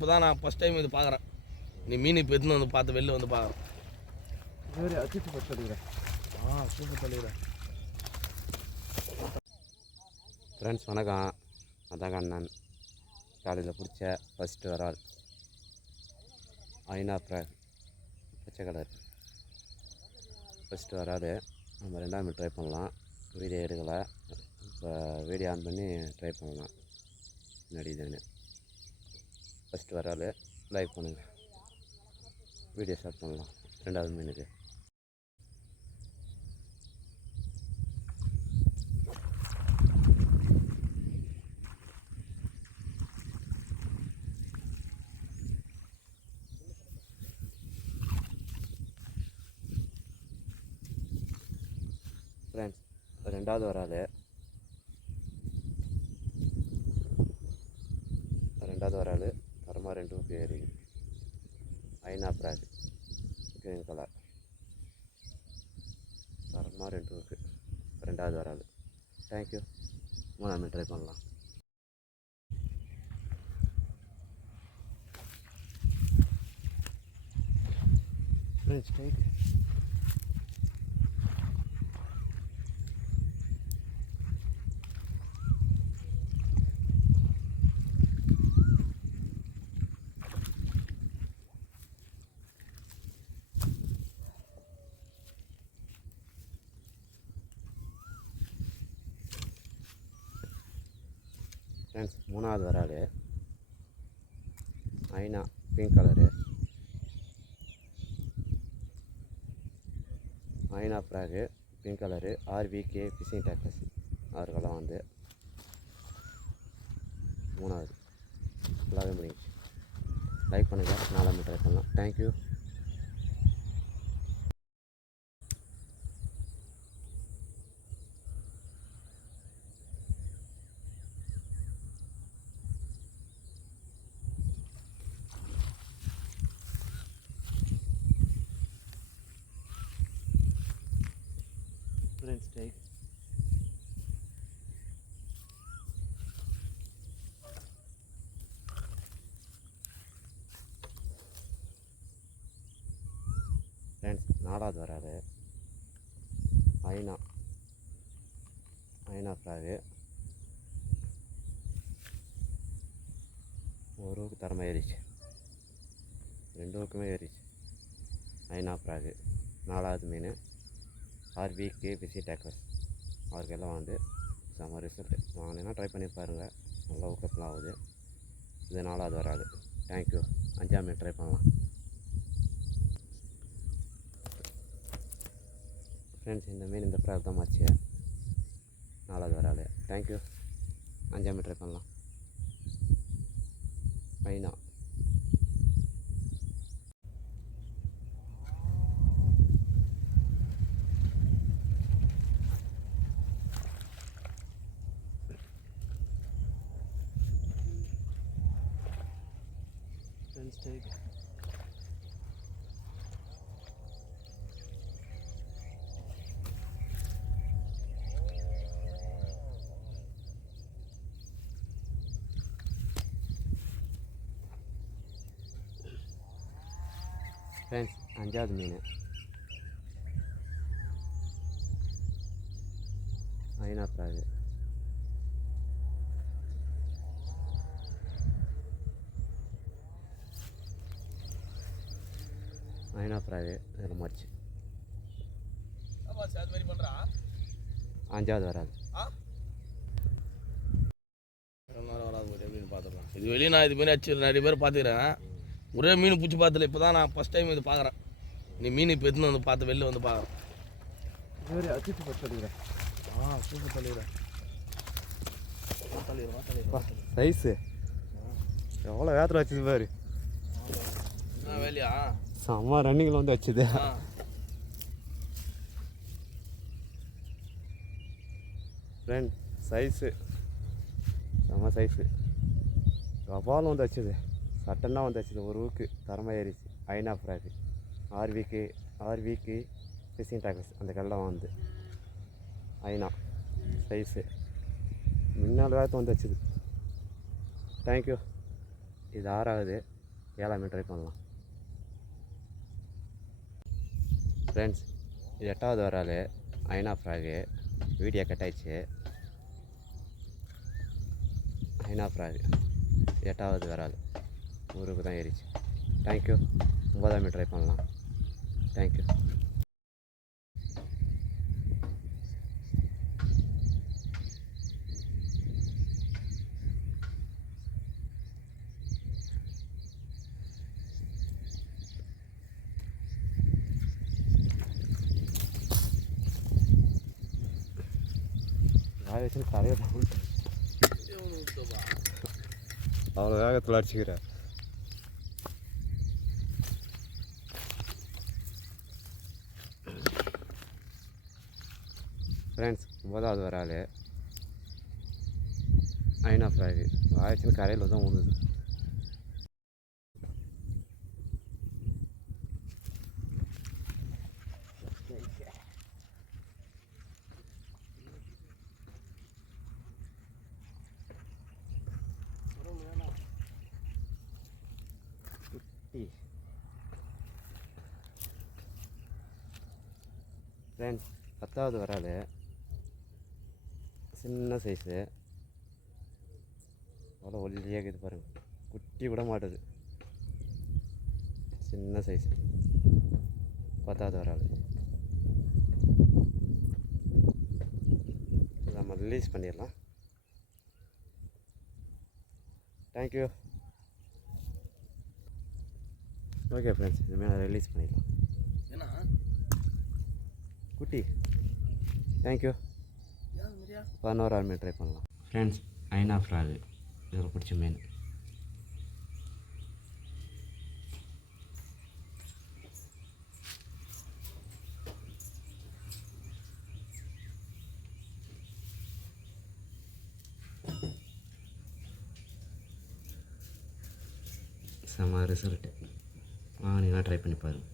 இப்போ தான் நான் ஃபஸ்ட் டைம் இது பார்க்குறேன். நீ மீன் இப்போ எடுத்துன்னு வந்து பார்த்து வெளில வந்து பார்க்குறேன். சரி அச்சிட்டு பட்டு சொல்லிக்கிறேன். சூப்பர் சொல்லிக்கிறேன். ஃப்ரெண்ட்ஸ் வணக்கம். அதாங்க அண்ணன் காலையில் பிடிச்ச ஃபஸ்ட்டு வரால் ஐநா ஃப்ராக் பச்சை கலர் ஃபஸ்ட்டு வராது. நம்ம ரெண்டாவது ட்ரை பண்ணலாம். வீடியோ எடுக்கலை, இப்போ வீடியோ ஆன் பண்ணி ட்ரை பண்ணலாம். முன்னாடி இதுன்னு ஃபஸ்ட்டு வராது. லைக் பண்ணுங்கள், வீடியோ ஸ்டார்ட் பண்ணலாம். ரெண்டாவது மீனுக்கு ஃப்ரெண்ட்ஸ் ரெண்டாவது வராது. தரமாக 2 ஊக்கு ஏறி ஐநா ஃப்ராக் க்ரீன் கலர் தரமாக 2 ஊக்கு ரெண்டாவது வராது. தேங்க்யூ. மூணாவது ட்ரை பண்ணலாம். ஃப்ரெண்ட்ஸ் டைட் ஃப்ரெண்ட்ஸ் மூணாவது வராது. ஐநா பிங்க் கலரு ஐநா ஃப்ராகு பிங்க் கலரு ஆர்விகே ஃபிஷிங் டேக்கஸ் அவர்களெல்லாம் வந்து மூணாவது ஃபுல்லாகவே முடிஞ்சு. லைக் பண்ணுங்கள், நாலாவது ட்ரை பண்ணலாம். தேங்க்யூ. Friends take ஃப்ரெண்ட்ஸ் நாலாவது வராது. ஐநா ஃப்ராகு ஒரு ஊருக்கு தரமாக ஏறிச்சு, 2 ஊக்குமே ஏறிச்சு. ஐநா ஃப்ராகு நாலாவது மீன் ஆர்விகே ஃபிஷிங் டேக்கர்ஸ் அவருக்கெல்லாம் வந்து செம்ம ரிசல்ட்டு. வாங்கினா ட்ரை பண்ணி பாருங்கள், நல்லா ஊக்கத்தெலாம் ஆகுது. இது நாலாவது வராது. தேங்க்யூ. அஞ்சாவது மீன் ட்ரை பண்ணலாம். ஃப்ரெண்ட்ஸ் இந்த மீன் இந்த ஃப்ராக் தான் மாச்சு, நாலாவது வராது. தேங்க்யூ. அஞ்சாவது மீன் ட்ரை பண்ணலாம். ஐநா ஃப்ரெண்ட்ஸ் டேக் ஃப்ரெண்ட்ஸ் அஞ்சாவது மீன் ஐநா ஃப்ராகு இதில் மாச்சு. அஞ்சாவது வராது. எப்படின்னு பார்த்துக்கலாம். இது வெளியே நான் இது மாரி அச்சு நிறைய பேர் பார்த்துக்கிறேன். ஒரே மீன் பிடிச்சி பார்த்தல, இப்போ தான் நான் ஃபஸ்ட் டைம் இது பார்க்குறேன். நீ மீன் இப்போ எடுத்துன்னு வந்து பார்த்து வெளில வந்து பார்க்குறேன். சரி அச்சிட்டு பட்டு சொல்லிக்கிறேன். சூப்பர் சொல்லிக்கிறேன். சைஸு எவ்வளோ வேத்தில் வச்சுது பாரு. வேலையா செம்ம ரன்னிங்கில் வந்து வச்சுது. ஃப்ரெண்ட் சைஸு செம்ம சைஸு கபாலும் வந்து வச்சுது, சட்டன்னா வந்து வச்சுது. ஒரு ஊக்கு தரமாக ஏறிச்சு. ஐநா ஃப்ராக்கு ஆர்விகே ஃபிஷிங் டேக்கர்ஸ் அந்த கல்லாம் வந்து ஐநா சைஸு முன்னாள் வேகத்தை வந்து வச்சுது. தேங்க்யூ. இது 6வது, 7ஆம் ட்ரை பண்ணலாம். ஃப்ரெண்ட்ஸ், இது 8வது வரால் ஐனா ஃப்ராகு. வீடியோ கட் ஆயிடுச்சு. ஐனா ஃப்ராகு 8வது வரால் ஊருக்கு தான் ஏறிச்சு. தேங்க்யூ. 9ஆம் ட்ரை பண்ணலாம். தேங்க்யூ. வச்சுன்னு கரையை தான் அவ்வளோ வேகத்தில் அடிச்சுக்கிறேன். ஃப்ரெண்ட்ஸ், 9வது வரால் ஐனா ஃப்ராகு. வாய்ச்சின்னு கரையில் தான் ஊந்துது. ஃப்ரெண்ட்ஸ், 10வது வரால் சின்ன சைஸு. அவ்வளோ ஒல்லியாக இருக்குது பாருங்கள். குட்டி கூட மாட்டுது. சின்ன சைஸு 10வது வரால். நம்ம ரிலீஸ் பண்ணிடலாம். தேங்க்யூ. ஓகே ஃப்ரெண்ட்ஸ், இனிமேல் ரிலீஸ் பண்ணிடலாம். ஏன்னா குட்டி. தேங்க்யூ. 11ஆம் ட்ரை பண்ணலாம். ஃப்ரெண்ட்ஸ், ஐனா ஃப்ராகு இதில் பிடிச்ச மீன். செம்ம ரிசல்ட்டு. நீங்கள் ட்ரை பண்ணி பாருங்கள்.